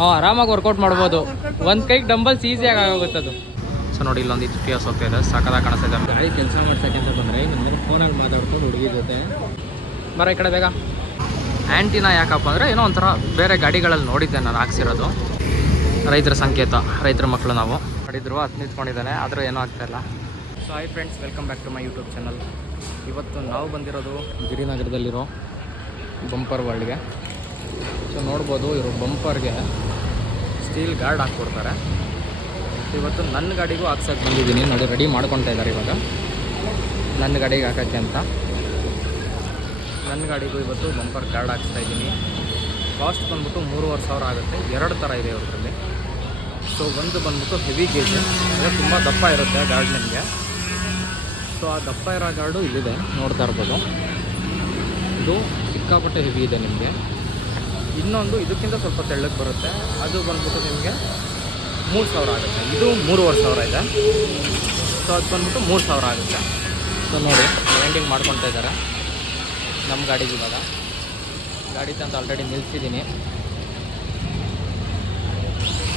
ಹಾಂ ಆರಾಮಾಗಿ ವರ್ಕೌಟ್ ಮಾಡ್ಬೋದು. ಒಂದು ಕೈಗೆ ಡಂಬಲ್ಸ್ ಈಸಿಯಾಗಿ ಆಗೋಗುತ್ತೆ ಅದು ಸೊ ನೋಡಿ ಇಲ್ಲೊಂದು ಇದು ಟಿ ಎಸ್ ಹೋಗ್ತಾ ಇದೆ. ಸಾಕದಾಗ ಕಾಣಿಸ್ತಾ ಇದೆ ಗಾಡಿ ಕೆಲಸ ಮಾಡ್ಸಕ್ಕೆ ಅಂತ ಬಂದರೆ ನಮ್ಮ ಫೋನಲ್ಲಿ ಮಾತಾಡ್ಕೊಂಡು ಹುಡುಗಿ ಜೊತೆ. ಬರ ಈ ಕಡೆ ಬೇಗ. ಆ್ಯಂಟಿನ ಯಾಕಪ್ಪ ಅಂದರೆ ಏನೋ ಒಂಥರ ಬೇರೆ ಗಾಡಿಗಳಲ್ಲಿ ನೋಡಿದ್ದೆ ನಾನು ಹಾಕ್ಸಿರೋದು. ರೈತರ ಸಂಕೇತ ರೈತರ ಮಕ್ಕಳು ನಾವು. ಮಾಡಿದ್ರು ಹತ್ತು ನಿಂತ್ಕೊಂಡಿದ್ದಾನೆ ಆದರೂ ಏನೂ ಆಗ್ತಾ ಇಲ್ಲ. So hi friends welcome back to my YouTube channel ಇವತ್ತು ನಾವು ಬಂದಿರೋದು ಗಿರಿನಗರದಲ್ಲಿರೋ ಬಂಪರ್ ವರ್ಲ್ಡ್ಗೆ ಸೊ ನೋಡ್ಬೋದು ಇವರು ಬಂಪರ್ಗೆ ಸ್ಟೀಲ್ ಗಾರ್ಡ್ ಹಾಕ್ಕೊಡ್ತಾರೆ. ಇವತ್ತು ನನ್ನ ಗಾಡಿಗೂ ಹಾಕ್ಸೋಕೆ ಬಂದಿದ್ದೀನಿ. ನೋಡಿ ರೆಡಿ ಮಾಡ್ಕೊತಾ ಇದ್ದಾರೆ ಇವಾಗ. ನನ್ನ ಗಾಡಿಗೆ ಹಾಕೋಕ್ಕೆ ಅಂತ. ನನ್ನ ಗಾಡಿಗೂ ಇವತ್ತು ಬಂಪರ್ ಗಾರ್ಡ್ ಹಾಕ್ಸ್ತಾ ಇದ್ದೀನಿ. ಕಾಸ್ಟ್ ಬಂದ್ಬಿಟ್ಟು ಮೂರುವರೆ ಸಾವಿರ ಆಗುತ್ತೆ. ಎರಡು ಥರ ಇದೆ ಇವ್ರದ್ರಲ್ಲಿ. ಸೊ, ಒಂದು ಬಂದ್ಬಿಟ್ಟು ಹೆವಿ ಗೇಜ್ ಅಂದರೆ ತುಂಬ ದಪ್ಪ ಇರುತ್ತೆ ಗಾರ್ಡ್ ನಿಮಗೆ. ಸೊ, ಆ ದಪ್ಪ ಇರೋ ಗಾರ್ಡು ಇಲ್ಲಿದೆ. ನೋಡ್ತಾ ಇರ್ಬೋದು. ಇದು ಸಿಕ್ಕಾಪಟ್ಟೆ ಹೆವಿ ಇದೆ ನಿಮಗೆ. ಇನ್ನೊಂದು ಇದಕ್ಕಿಂತ ಸ್ವಲ್ಪ ತೆಳ್ಳಗೆ ಬರುತ್ತೆ. ಅದು ಬಂದ್ಬಿಟ್ಟು ನಿಮಗೆ ಮೂರು ಸಾವಿರ ಆಗುತ್ತೆ. ಇದು ಮೂರುವರೆ ಸಾವಿರ ಇದೆ. ಸೊ ಅದು ಬಂದ್ಬಿಟ್ಟು ಮೂರು ಸಾವಿರ ಆಗುತ್ತೆ. ಸೊ ನೋಡಿ ಗ್ರೈಂಡಿಂಗ್ ಮಾಡ್ಕೊತಾ ಇದ್ದಾರೆ ನಮ್ಮ ಗಾಡಿಗೆ ಇವಾಗ. ಗಾಡಿ ತಂದು ಆಲ್ರೆಡಿ ನಿಲ್ಲಿಸಿದ್ದೀನಿ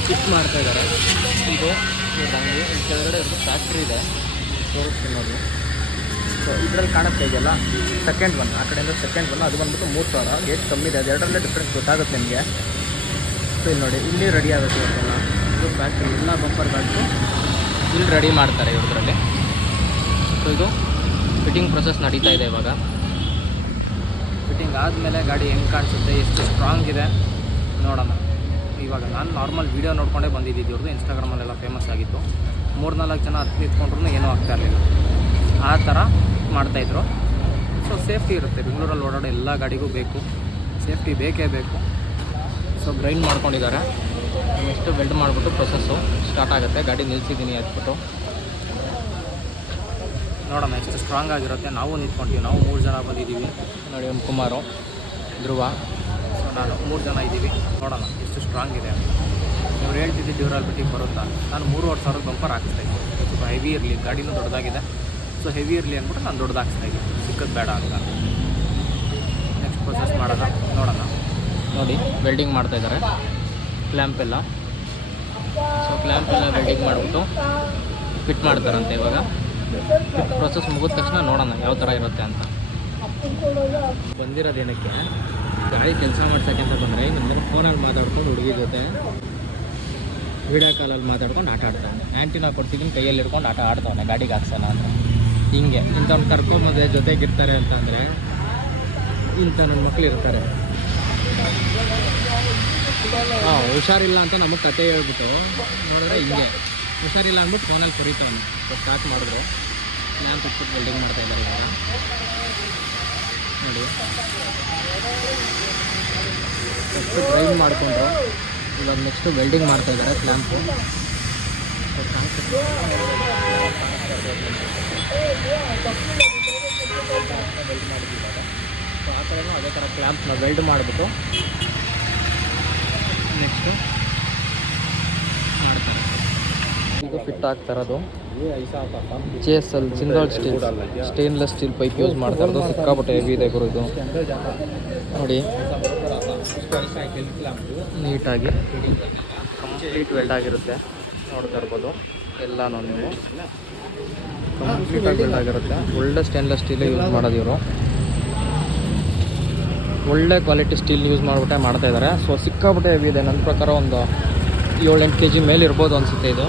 ಫಿಟ್ ಮಾಡ್ತಾ ಇದ್ದಾರೆ ಇದು ಕೆಳಗಡೆ ಫ್ಯಾಕ್ಟ್ರಿ ಇದೆ. ತೋರಿಸ್ತೀನಿ ನೋಡಿ. ಸೊ ಇದರಲ್ಲಿ ಕಾಣುತ್ತೆ ಇದೆಯಲ್ಲ ಸೆಕೆಂಡ್ ಒನ್ ಆ ಕಡೆಯಿಂದ ಸೆಕೆಂಡ್ ಒನ್ ಅದು ಬಂದ್ಬಿಟ್ಟು ಮೂರು ಸಾವಿರ. ಏಟ್ ಕಮ್ಮಿ ಇದೆ ಅದು ಎರಡರಲ್ಲೇ ಡಿಫ್ರೆನ್ಸ್ ಗೊತ್ತಾಗುತ್ತೆ ನಿಮಗೆ. ಸೊ ಇಲ್ಲಿ ನೋಡಿ ಇಲ್ಲಿ ರೆಡಿ ಆಗುತ್ತೆ ಇವತ್ತೆಲ್ಲ ಇದು ಫ್ಯಾಕ್ಟ್ರಿ ಎಲ್ಲ ಬಂಪರ್ ಗಾಡ್ಸು ಇಲ್ಲಿ ರೆಡಿ ಮಾಡ್ತಾರೆ ಇವ್ರದ್ರಲ್ಲಿ. ಸೊ ಇದು ಫಿಟ್ಟಿಂಗ್ ಪ್ರೊಸೆಸ್ ನಡೀತಾ ಇದೆ ಇವಾಗ. ಫಿಟ್ಟಿಂಗ್ ಆದಮೇಲೆ ಗಾಡಿ ಹೆಂಗೆ ಕಾಣಿಸುತ್ತೆ ಎಷ್ಟು ಸ್ಟ್ರಾಂಗ್ ಇದೆ ನೋಡೋಣ. ಇವಾಗ ನಾನು ನಾರ್ಮಲ್ ವೀಡಿಯೋ ನೋಡ್ಕೊಂಡೇ ಬಂದಿದ್ದು ಇವ್ರದ್ದು ಇನ್ಸ್ಟಾಗ್ರಾಮಲ್ಲೆಲ್ಲ ಫೇಮಸ್ ಆಗಿತ್ತು. ಮೂರು ನಾಲ್ಕು ಜನ ಹತ್ತು ನಿಂತ್ಕೊಂಡ್ರು ಏನೂ ಆಗ್ತಾ ಇರಲಿಲ್ಲ. ಆ ಥರ ಮಾಡ್ತಾಯಿದ್ರು ಸೊ ಸೇಫ್ಟಿ ಇರುತ್ತೆ. ಬೆಂಗಳೂರಲ್ಲಿ ಓಡಾಡೋ ಎಲ್ಲ ಗಾಡಿಗೂ ಬೇಕು. ಸೇಫ್ಟಿ ಬೇಕೇ ಬೇಕು. ಸೊ ಗ್ರೈಂಡ್ ಮಾಡ್ಕೊಂಡಿದ್ದಾರೆ. ನೆಕ್ಸ್ಟ್ ಬೆಲ್ಟ್ ಮಾಡಿಬಿಟ್ಟು ಪ್ರೊಸೆಸ್ಸು ಸ್ಟಾರ್ಟ್ ಆಗುತ್ತೆ. ಗಾಡಿ ನಿಲ್ಸಿದ್ದೀನಿ ಅದ್ಬಿಟ್ಟು. ನೋಡೋಣ ಎಷ್ಟು ಸ್ಟ್ರಾಂಗ್ ಆಗಿರುತ್ತೆ. ನಾವು ನಿಂತ್ಕೊಂತೀವಿ ನಾವು ಮೂರು ಜನ ಬಂದಿದ್ದೀವಿ. ನೋಡಿ ಒಂದು ಕುಮಾರು, ಧ್ರುವ. ಸೊ ನಾನು ಮೂರು ಜನ ಇದ್ದೀವಿ. ನೋಡೋಣ ಎಷ್ಟು ಸ್ಟ್ರಾಂಗ್ ಇದೆ. ಇವ್ರು ಹೇಳ್ತಿದ್ದು ಬಿಟ್ಟಿಗೆ ಬರುತ್ತಾ? ನಾನು ಮೂರುವರೆ ಸಾವಿರದ ಬಂಪರ್ ಹಾಕ್ಸ್ತಾ ಇದ್ದೀನಿ. ಸ್ವಲ್ಪ ಹೆವಿ ಇರಲಿ. ಗಾಡಿನೂ ದೊಡ್ಡದಾಗಿದೆ. ಸೊ ಹೆವಿ ಇರಲಿ ಅಂದ್ಬಿಟ್ಟು ನಾನು ದೊಡ್ಡದು ಹಾಕ್ಸ್ತಾ ಇದ್ದೀನಿ. ಸಿಕ್ಕದ ಬೇಡ ಅಂತ. ನೆಕ್ಸ್ಟ್ ಪ್ರೊಸೆಸ್ ಮಾಡೋಣ. ನೋಡೋಣ. ನೋಡಿ ವೆಲ್ಡಿಂಗ್ ಮಾಡ್ತಾ ಇದ್ದಾರೆ. ಕ್ಲ್ಯಾಂಪ್ ಎಲ್ಲ. ಸೊ ಕ್ಲ್ಯಾಂಪ್ ಎಲ್ಲ ವೆಲ್ಡಿಂಗ್ ಮಾಡಿಬಿಟ್ಟು ಫಿಟ್ ಮಾಡ್ತಾರಂತೆ ಇವಾಗ. ಫಿಟ್ ಪ್ರೊಸೆಸ್ ಮುಗಿದ ತಕ್ಷಣ ನೋಡೋಣ ಯಾವ ಥರ ಇರುತ್ತೆ ಅಂತ. ಬಂದಿರೋದೇನಕ್ಕೆ ಗಾಡಿ ಕೆಲಸ ಮಾಡ್ಸೋಕ್ಕೆ ಅಂತ ಬಂದರೆ ನಮ್ಮ ಫೋನಲ್ಲಿ ಮಾತಾಡ್ಕೊಂಡು ಹುಡುಗಿ ಜೊತೆ ವೀಡಿಯೋ ಕಾಲಲ್ಲಿ ಮಾತಾಡ್ಕೊಂಡು ಆಟ ಆಡ್ತಾನೆ. ಆ್ಯಂಟಿನ ಕೊಡ್ತಿದ್ದೀನಿ, ಕೈಯಲ್ಲಿ ಇಟ್ಕೊಂಡು ಆಟ ಆಡ್ತಾನೆ, ಗಾಡಿಗೆ ಹಾಕ್ಸೋಣ ಅಂತ. ಹಿಂಗೆ. ಇಂಥವ್ನು ಕರ್ಕೊಂಬಂದ್ರೆ ಜೊತೆಗಿರ್ತಾರೆ ಅಂತಂದರೆ ಇಂಥ ನನ್ನ ಮಕ್ಳು ಇರ್ತಾರೆ ಹಾಂ ಹುಷಾರಿಲ್ಲ ಅಂತ ನಮಗೆ ಕತೆ ಹೇಳ್ಬಿಟ್ಟು ನೋಡಿದ್ರೆ ಹಿಂಗೆ. ಹುಷಾರಿಲ್ಲ ಅಂದ್ಬಿಟ್ಟು ಫೋನಲ್ಲಿ ಕರೀತಾನೆ ಸ್ಟಾರ್ಟ್ ಮಾಡಿದ್ರು. ನಾನು ಇಟ್ಬಿಟ್ಟು ಬಿಲ್ಡಿಂಗ್ ಮಾಡ್ತಾ ಇದ್ದಾರೆ ಇವಾಗ. ನೋಡಿ. ಡ್ರೈವ್ ಮಾಡಿಕೊಂಡ್ರು ಇವಾಗ ನೆಕ್ಸ್ಟು ವೆಲ್ಡಿಂಗ್ ಮಾಡ್ತಾ ಇದ್ದಾರೆ ವೆಲ್ಡ್ ಮಾಡಿದ್ದಾರೆ ಸೊ ಆ ಕಡೆನೂ ಅದೇ ಥರ ಕ್ಲ್ಯಾಂಪ್ನ ವೆಲ್ಡ್ ಮಾಡಿಬಿಟ್ಟು ನೆಕ್ಸ್ಟು ಇದು ಫಿಟ್ ಆಗ್ತಾ ಇರೋದು. G S L Jindal steel stainless steel pipe use ಮಾಡ್ತಾ ಇರೋದು. ಸಿಕ್ಕಾಪಟ್ಟೆ ಇದೆ ಗುರು ಇದು. ನೋಡಿ. ನೀಟಾಗಿ. ಕಂಪ್ಲೀಟ್ ವೆಲ್ಡ್ ಆಗಿರುತ್ತೆ. ನೋಡ್ತಾ ಇರ್ಬೋದು. ಎಲ್ಲಾನು ನೀವು. ಕಂಪ್ಲೀಟಾಗಿ ಬಿಲ್ಡ್ ಆಗಿರುತ್ತೆ. ಒಳ್ಳೆ ಸ್ಟೇನ್ಲೆಸ್ ಸ್ಟೀಲ್ ಯೂಸ್ ಮಾಡೋದು ಇವರು. ಒಳ್ಳೆ ಕ್ವಾಲಿಟಿ ಸ್ಟೀಲ್ ಯೂಸ್ ಮಾಡಿಬಿಟ್ಟೆ ಮಾಡ್ತಾ ಇದ್ದಾರೆ ಸೊ ಸಿಕ್ಕಾಬಿಟ್ಟೆ ಇದೆ. ನನ್ನ ಪ್ರಕಾರ ಒಂದು ಏಳೆಂಟು ಕೆ ಜಿ ಮೇಲೆ ಇರ್ಬೋದು ಅನಿಸುತ್ತೆ ಇದು.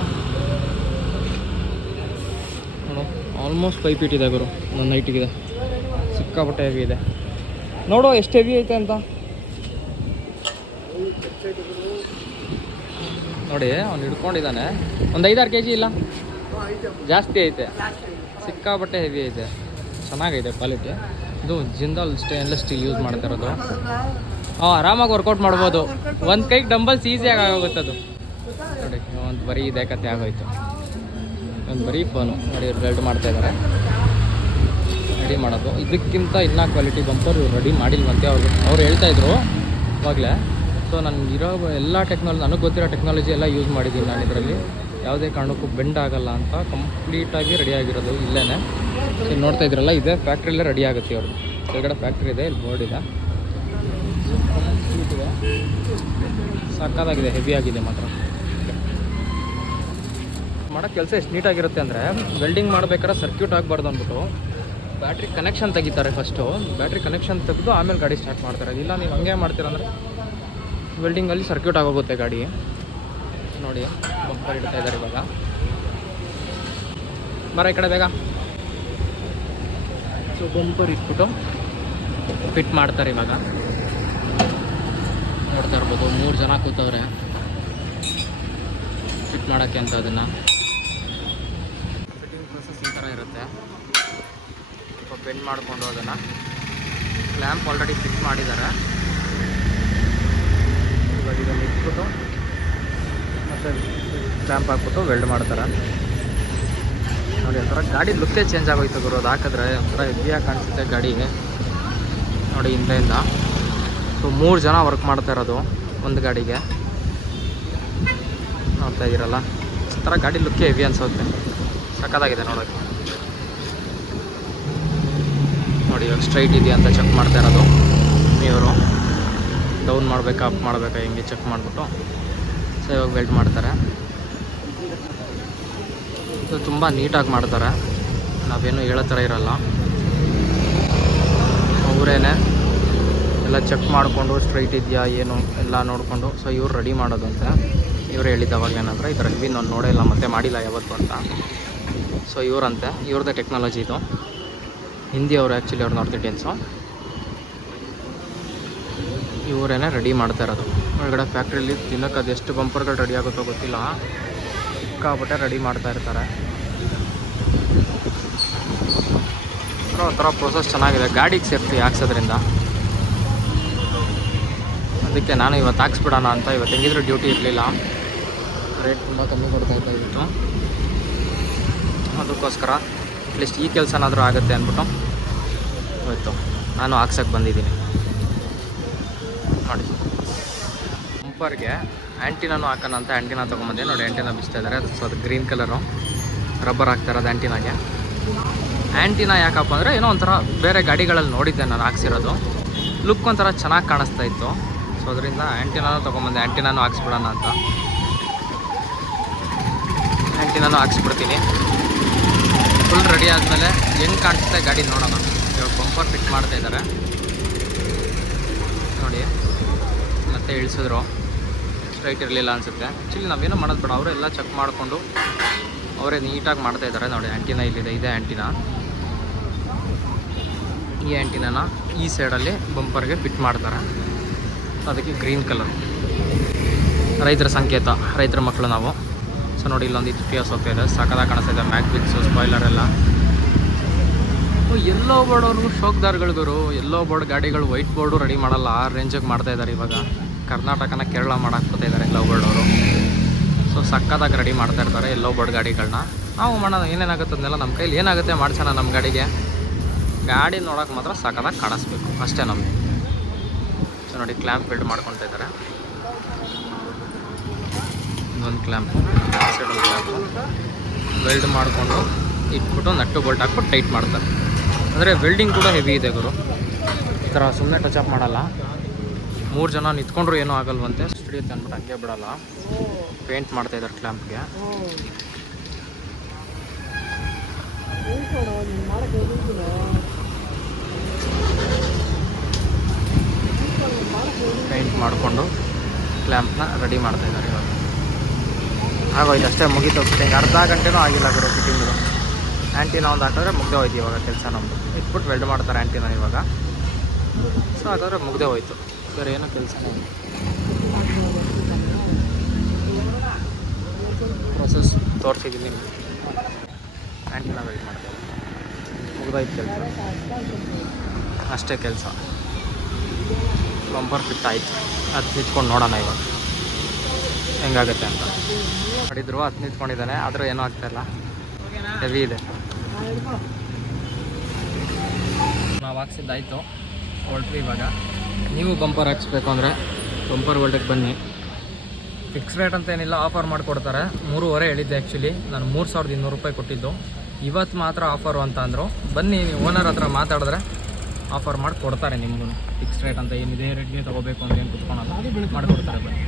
ನೋಡು ಆಲ್ಮೋಸ್ಟ್ ಫೈವ್ ಫೀಟ್ ಇದೆ ಗುರು. ನನ್ನ ಹೈಟಿಗಿದೆ ಸಿಕ್ಕಾಪಟ್ಟೆ ಹೆವಿ ಇದೆ. ನೋಡು, ಎಷ್ಟು ಹೆವಿ ಐತೆ ಅಂತ? ನೋಡಿ, ಅವ್ನು ಹಿಡ್ಕೊಂಡಿದ್ದಾನೆ. ಒಂದು ಐದಾರು ಕೆ ಜಿ ಇಲ್ಲ? ಜಾಸ್ತಿ ಐತೆ. ಸಿಕ್ಕಾಪಟ್ಟೆ ಹೆವಿ ಐತೆ. ಚೆನ್ನಾಗೈತೆ ಕ್ವಾಲಿಟಿ ಇದು ಜಿಂದಾಲ್ ಸ್ಟೇನ್ಲೆಸ್ ಸ್ಟೀಲ್ ಯೂಸ್ ಮಾಡ್ತಾ ಇರೋದು. ಹಾಂ ಆರಾಮಾಗಿ ವರ್ಕೌಟ್ ಮಾಡ್ಬೋದು. ಒಂದು ಕೈಗೆ ಡಂಬಲ್ಸ್ ಈಸಿಯಾಗಿ ಆಗೋಗುತ್ತೆ ಅದು. ನೋಡಿ, ಒಂದು ಬರೀ ಇದೆ ಕತೆ ಆಗೋಯ್ತು. ಒಂದು ಬರೀ ಫೋನು ನೋಡಿ ವೆಲ್ಡ್ ಮಾಡ್ತಾ ಇದ್ದಾರೆ ರೆಡಿ ಮಾಡೋದು. ಇದಕ್ಕಿಂತ ಇನ್ನೂ ಕ್ವಾಲಿಟಿ ಬಂಪರ್ ರೆಡಿ ಮಾಡಿಲ್ವಂತೆ ಅವ್ರು. ಅವ್ರು ಹೇಳ್ತಾಯಿದ್ರು ಇವಾಗಲೇ. ಸೊ ಇರೋ ಎಲ್ಲ ಟೆಕ್ನಾಲಜಿ ನನಗೆ ಗೊತ್ತಿರೋ ಟೆಕ್ನಾಲಜಿ ಎಲ್ಲ ಯೂಸ್ ಮಾಡಿದ್ದೀನಿ ನಾನು ಇದರಲ್ಲಿ. ಯಾವುದೇ ಕಾರಣಕ್ಕೂ ಬೆಂಡ್ ಆಗಲ್ಲ ಅಂತ ಕಂಪ್ಲೀಟಾಗಿ ರೆಡಿ ಆಗಿರೋದು ಇಲ್ಲೇ ಇಲ್ಲಿ ನೋಡ್ತಾ ಇದ್ರಲ್ಲ, ಇದೆ ಫ್ಯಾಕ್ಟ್ರಿಯಲ್ಲೇ ರೆಡಿ ಆಗುತ್ತೆ ಅವರು ಕೆಳಗಡೆ ಫ್ಯಾಕ್ಟ್ರಿ ಇದೆ, ಇಲ್ಲಿ ಬೋರ್ಡ್ ಇದೆ. ಸಾಕಾಗಿದೆ ಹೆವಿ ಆಗಿದೆ ಮಾತ್ರ. ಮಾಡೋ ಕೆಲಸ ಎಷ್ಟು ನೀಟಾಗಿರುತ್ತೆ ಅಂದರೆ ವೆಲ್ಡಿಂಗ್ ಮಾಡಬೇಕಾದ್ರೆ ಸರ್ಕ್ಯೂಟ್ ಆಗಬಾರ್ದು ಅಂದ್ಬಿಟ್ಟು ಬ್ಯಾಟ್ರಿ ಕನೆಕ್ಷನ್ ತೆಗಿತಾರೆ ಫಸ್ಟು ಬ್ಯಾಟ್ರಿ ಕನೆಕ್ಷನ್ ತೆಗೆದು ಆಮೇಲೆ ಗಾಡಿ ಸ್ಟಾರ್ಟ್ ಮಾಡ್ತಾರೆ. ಇಲ್ಲ, ನೀವು ಹಂಗೆ ಮಾಡ್ತೀರಂದ್ರೆ ವೆಲ್ಡಿಂಗಲ್ಲಿ ಸರ್ಕ್ಯೂಟ್ ಆಗೋಗುತ್ತೆ ಗಾಡಿ. ನೋಡಿ ಬಂಪರ್ ಇಡ್ತಾ ಇದ್ದಾರೆ ಇವಾಗ. ಬರ ಈ ಕಡೆ ಬೇಗ. ಸೊ ಬಂಪರ್ ಇಟ್ಬಿಟ್ಟು ಫಿಟ್ ಮಾಡ್ತಾರೆ ಇವಾಗ. ನೋಡ್ತಾ ಇರ್ಬೋದು, ಮೂರು ಜನ ಕೂತವ್ರೆ. ಫಿಟ್ ಮಾಡೋಕ್ಕೆ ಅಂತ ಅದನ್ನು. ಫಿಟ್ಟಿಂಗ್ ಪ್ರೊಸೆಸ್ ಈ ಥರ ಇರುತ್ತೆ. ಸ್ವಲ್ಪ ಬೆಂಡ್ ಮಾಡಿಕೊಂಡು ಅದನ್ನು. ಲ್ಯಾಂಪ್ ಆಲ್ರೆಡಿ ಫಿಟ್ ಮಾಡಿದ್ದಾರೆ. ಇವಾಗ ಇಟ್ಬಿಟ್ಟು ಮತ್ತು ಸ್ಟ್ಯಾಂಪ್ ಹಾಕ್ಬಿಟ್ಟು ವೆಲ್ಡ್ ಮಾಡ್ತಾರೆ. ನೋಡಿ, ಒಂಥರ ಗಾಡಿ ಲುಕ್ಕೇ ಚೇಂಜ್ ಆಗೋಯ್ತು ಗುರು. ಅದು ಹಾಕಿದ್ರೆ ಒಂಥರ ಹೆವಿಯಾಗಿ ಕಾಣಿಸುತ್ತೆ ಗಾಡಿ. ನೋಡಿ, ಹಿಂದೆಯಿಂದ. ಸೊ ಮೂರು ಜನ ವರ್ಕ್ ಮಾಡ್ತಾ ಇರೋದು ಒಂದು ಗಾಡಿಗೆ. ನೋಡ್ತಾ ಇದ್ದೀರಲ್ಲ ಒಂಥರ ಗಾಡಿ ಲುಕ್ಕೇ ಹೆವಿ ಅನ್ಸುತ್ತೆ. ಸಕ್ಕತ್ತಾಗಿದೆ ನೋಡೋಕ್ಕೆ ನೋಡಿ, ಇವಾಗ ಸ್ಟ್ರೈಟ್ ಇದೆಯಾ ಅಂತ ಚೆಕ್ ಮಾಡ್ತಾ ಇರೋದು. ಇವರು ಡೌನ್ ಮಾಡಬೇಕಾ ಅಪ್ ಮಾಡಬೇಕಾ ಹಿಂಗೆ ಚೆಕ್ ಮಾಡಿಬಿಟ್ಟು. ಸೊ ಇವಾಗ ವೆಲ್ಟ್ ಮಾಡ್ತಾರೆ. ಇದು ತುಂಬ ನೀಟಾಗಿ ಮಾಡ್ತಾರೆ. ನಾವೇನು ಹೇಳೋ ಥರ ಇರಲ್ಲ. ಅವರೇನೆ ಎಲ್ಲ ಚೆಕ್ ಮಾಡಿಕೊಂಡು ಸ್ಟ್ರೈಟ್ ಇದೆಯಾ, ಏನು, ಎಲ್ಲ ನೋಡಿಕೊಂಡು. ಸೊ ಇವ್ರು ರೆಡಿ ಮಾಡೋದು ಅಂತ ಇವ್ರು ಹೇಳಿದ್ದವಾಗ ಏನಂದ್ರೆ ಈ ಥರ ನಾನು ನೋಡೇ ಇಲ್ಲ, ಮತ್ತೆ ಮಾಡಿಲ್ಲ ಯಾವತ್ತು ಅಂತ. ಸೊ ಇವರಂತೆ. ಇವ್ರದ್ದೇ ಟೆಕ್ನಾಲಜಿ ಇದು. ಹಿಂದಿ ಅವರು ಆ್ಯಕ್ಚುಲಿ ಅವ್ರು ನಾರ್ತ್ ಇಂಡಿಯನ್ಸು ಇವರೇನೆ ರೆಡಿ ಮಾಡ್ತಾ ಇರೋದು. ಒಳಗಡೆ ಫ್ಯಾಕ್ಟ್ರಿಲಿ ದಿನಕ್ಕೆ ಅದು ಎಷ್ಟು ಬಂಪರ್ಗಳು ರೆಡಿ ಆಗುತ್ತೋ ಗೊತ್ತಿಲ್ಲ. ಸಿಕ್ಕಾಪಟ್ಟೆ ರೆಡಿ ಮಾಡ್ತಾ ಇರ್ತಾರೆ. ಒಂಥರ ಪ್ರೋಸೆಸ್ ಚೆನ್ನಾಗಿದೆ. ಗಾಡಿಗೆ ಸೇಫ್ಟಿ ಹಾಕ್ಸೋದ್ರಿಂದ. ಅದಕ್ಕೆ ನಾನು ಇವತ್ತು ಹಾಕ್ಸ್ಬಿಡೋಣ ಅಂತ ಇವತ್ತು ಹೆಂಗಿದ್ರು ಡ್ಯೂಟಿ ಇರಲಿಲ್ಲ. ರೇಟ್ ತುಂಬ ಕಮ್ಮಿ ಕೊಡ್ತಾ ಅದಕ್ಕೋಸ್ಕರ ಅಟ್ಲೀಸ್ಟ್ ಈ ಕೆಲಸನಾದರೂ ಆಗುತ್ತೆ ಅಂದ್ಬಿಟ್ಟು ಹೋಯ್ತು. ನಾನು ಹಾಕ್ಸೋಕ್ಕೆ ಬಂದಿದ್ದೀನಿ. ನೋಡಿ. ಬಂಪರ್ಗೆ ಆ್ಯಂಟಿನಾನು ಹಾಕೋಣ ಅಂತ ಆ್ಯಂಟಿನಾ ತೊಗೊಂಬಂದೆ. ನೋಡಿ ಆ್ಯಂಟಿನಾ ಬಿಸ್ತಾ ಇದ್ದಾರೆ ಅದು ಸೊ ಅದು ಗ್ರೀನ್ ಕಲರು ರಬ್ಬರ್ ಹಾಕ್ತಾರೆ ಅದು ಆ್ಯಂಟಿನಾಗೆ ಆ್ಯಂಟಿನ ಯಾಕಪ್ಪ ಅಂದರೆ ಏನೋ ಒಂಥರ ಬೇರೆ ಗಾಡಿಗಳಲ್ಲಿ ನೋಡಿದ್ದೆ ನಾನು ಹಾಕ್ಸಿರೋದು. ಲುಕ್ ಒಂಥರ ಚೆನ್ನಾಗಿ ಕಾಣಿಸ್ತಾ ಇತ್ತು. ಸೊ ಅದರಿಂದ ಆ್ಯಂಟಿನಾನು ತೊಗೊಂಬಂದೆ. ಆ್ಯಂಟಿನಾನು ಹಾಕ್ಸ್ಬಿಡೋಣ ಅಂತ. ಆ್ಯಂಟಿನಾನು ಹಾಕ್ಸ್ಬಿಡ್ತೀನಿ. ಫುಲ್ ರೆಡಿ ಆದಮೇಲೆ ಹೆಂಗೆ ಕಾಣಿಸುತ್ತೆ ಗಾಡಿ ನೋಡೋಣ. ಇವಾಗ ಬಂಪರ್ ಫಿಟ್ ಮಾಡ್ತಾ ಇದ್ದಾರೆ ನೋಡಿ. ಮತ್ತೆ ಇಳಿಸಿದ್ರು. ಸ್ಟ್ರೈಟ್ ಇರಲಿಲ್ಲ ಅನಿಸುತ್ತೆ. ಆ್ಯಕ್ಚುಲಿ ನಾವೇನೋ ಮಾಡೋದು ಬೇಡ. ಅವರೆಲ್ಲ ಚೆಕ್ ಮಾಡಿಕೊಂಡು ಅವರೇ ನೀಟಾಗಿ ಮಾಡ್ತಾ ಇದ್ದಾರೆ. ನೋಡಿ ಆ್ಯಂಟಿನ ಇಲ್ಲಿದೆ. ಇದೆ ಆ್ಯಂಟಿನ ಈ ಆ್ಯಂಟಿನ ಈ ಸೈಡಲ್ಲಿ ಬಂಪರ್ಗೆ ಫಿಟ್ ಮಾಡ್ತಾರೆ. ಅದಕ್ಕೆ ಗ್ರೀನ್ ಕಲರ್ ರೈತರ ಸಂಕೇತ. ರೈತರ ಮಕ್ಕಳು ನಾವು. ಸೊ ನೋಡಿ, ಇಲ್ಲೊಂದು ಎಸ್ ಹೋಗ್ತಾ ಇದೆ. ಸಕದಾಗ ಕಾಣಿಸ್ತಾ ಇದೆ. ಮ್ಯಾಕ್ ಸ್ಪಾಯ್ಲರ್ ಎಲ್ಲ. ಎಲ್ಲೋ ಬೋರ್ಡ್ ಅವ್ರಿಗೂ ಶೋಕ್ದಾರ್ಗಳಿಗೂ ಎಲ್ಲೋ ಬೋರ್ಡ್ ಗಾಡಿಗಳು ವೈಟ್ ಬೋರ್ಡು ರೆಡಿ ಮಾಡಲ್ಲ. ಆ ರೇಂಜಿಗೆ ಮಾಡ್ತಾ ಇದ್ದಾರೆ ಇವಾಗ. ಕರ್ನಾಟಕನ ಕೇರಳ ಮಾಡಕ್ಕೆ ಇದ್ದಾರೆ ಎಲ್ಲೋ ಬೋರ್ಡ್ ಅವರು ಸೊ ಸಕ್ಕತ್ತಾಗಿ ರೆಡಿ ಮಾಡ್ತಾ ಇರ್ತಾರೆ ಎಲ್ಲೋ ಬೋರ್ಡ್ ಗಾಡಿಗಳನ್ನ ನಾವು ಮಾಡೋಣ, ಏನೇನಾಗುತ್ತೆ ಅದನ್ನೆಲ್ಲ ನಮ್ಮ ಕೈಲಿ ಏನಾಗುತ್ತೆ ಮಾಡ್ಸೋಣ ನಮ್ಮ ಗಾಡಿಗೆ. ಗಾಡಿ ನೋಡೋಕೆ ಮಾತ್ರ ಸಕ್ಕತ್ತಾಗಿ ಕಾಣಿಸ್ಬೇಕು, ಅಷ್ಟೇ ನಮಗೆ. ಸೊ ನೋಡಿ ಕ್ಲ್ಯಾಂಪ್ ಬಿಲ್ಡ್ ಮಾಡ್ಕೊತಾ ಇದ್ದಾರೆ. ಒಂದು ಕ್ಲ್ಯಾಂಪ್ ಸೈಡ್ ಒಂದು ವೆಲ್ಡ್ ಮಾಡಿಕೊಂಡು ಇಟ್ಬಿಟ್ಟು ನಟ್ಟು ಬೋಲ್ಟ್ ಹಾಕ್ಬಿಟ್ಟು ಟೈಟ್ ಮಾಡ್ತಾರೆ. ಅಂದರೆ ವೆಲ್ಡಿಂಗ್ ಕೂಡ ಹೆವಿ ಇದೆ ಗುರು. ಈ ಥರ ಸುಮ್ಮನೆ ಟಚ್ ಅಪ್ ಮಾಡಲ್ಲ. ಮೂರು ಜನ ನಿತ್ಕೊಂಡ್ರು ಏನೂ ಆಗಲ್ವಂತೆ. ಸ್ಟುಡಿಯೋಕ್ಕೆ ಅಂದ್ಬಿಟ್ಟು ಹಂಗೆ ಬಿಡಲ್ಲ. ಪೇಂಟ್ ಮಾಡ್ತಾ ಇದ್ದಾರೆ ಕ್ಲ್ಯಾಂಪ್ಗೆ ಪೇಂಟ್ ಮಾಡಿಕೊಂಡು ಕ್ಲ್ಯಾಂಪ್ನ ರೆಡಿ ಮಾಡ್ತಾ ಇದ್ದಾರೆ ಇವಾಗ. ಆಗೋಯ್ತು ಅಷ್ಟೇ ಮುಗಿತು. ಫಿಟ್ಟಿಂಗ್ ಅರ್ಧ ಗಂಟೆನೂ ಆಗಿಲ್ಲ ಗುರು ಫಿಟ್ಟಿಂಗು ಆ್ಯಂಟಿನ ಒಂದು ಹಾಕಿದ್ರೆ ಮುಗ್ದೆ ಹೋಯ್ತು ಇವಾಗ ಕೆಲಸ ನಮ್ಮದು ಇಟ್ಬಿಟ್ಟು ವೆಲ್ಡ್ ಮಾಡ್ತಾರೆ ಆ್ಯಂಟಿನ ಇವಾಗ. ಸೊ ಹಾಗಾದ್ರೆ ಮುಗ್ದೆ ಹೋಯ್ತು. ಬೇರೆ ಏನೋ ಕೆಲಸ ಪ್ರೊಸೆಸ್ ತೋರಿಸಿದ್ದೀನಿ ಆ್ಯಂಟಿನ ಮುಗ್ದೋಯ್ತು ಕೆಲಸ. ಅಷ್ಟೇ ಕೆಲಸ. ಬಂಪರ್ ಫಿಟ್ ಆಯಿತು. ಅದು ನಿಂತ್ಕೊಂಡು ನೋಡೋಣ ಇವಾಗ. ಹೆಂಗಾಗುತ್ತೆ ಅಂತ. ಮಾಡಿದ್ರು, ಅದು ನಿಂತ್ಕೊಂಡಿದ್ದಾನೆ. ಆದರೂ ಏನೂ ಆಗ್ತಾಯಿಲ್ಲ ಹೆವಿ ಇದೆ. ನಾವು ಹಾಕ್ಸಿದ್ದಾಯಿತು. ಹೊರಟ್ವಿ ಇವಾಗ. ನೀವು ಬಂಪರ್ ಹಾಕ್ಸ್ಬೇಕು ಅಂದರೆ ಬಂಪರ್ ವರ್ಲ್ಡಕ್ಕೆ ಬನ್ನಿ. ಫಿಕ್ಸ್ ರೇಟ್ ಅಂತ ಏನಿಲ್ಲ ಆಫರ್ ಮಾಡಿಕೊಡ್ತಾರೆ. ಮೂರುವರೆ ಹೇಳಿದ್ದೆ ಆ್ಯಕ್ಚುಲಿ ನಾನು ಮೂರು ಸಾವಿರದ ಇನ್ನೂರು ರೂಪಾಯಿ ಕೊಟ್ಟಿದ್ದು. ಇವತ್ತು ಮಾತ್ರ ಆಫರು ಅಂತ ಅಂದರು. ಬನ್ನಿ, ನೀವು ಓನರ್ ಹತ್ರ ಮಾತಾಡಿದ್ರೆ ಆಫರ್ ಮಾಡಿ ಕೊಡ್ತಾರೆ ನಿಮಗೂ ಫಿಕ್ಸ್ ರೇಟ್ ಅಂತ ಏನಿದೆ ರೇಟ್ಗೆ ತೊಗೋಬೇಕು ಅಂತ ಏನು ಕುತ್ಕೊಳಲ್ಲ. ಮಾಡಿಕೊಡ್ತಾರೆ ಬನ್ನಿ.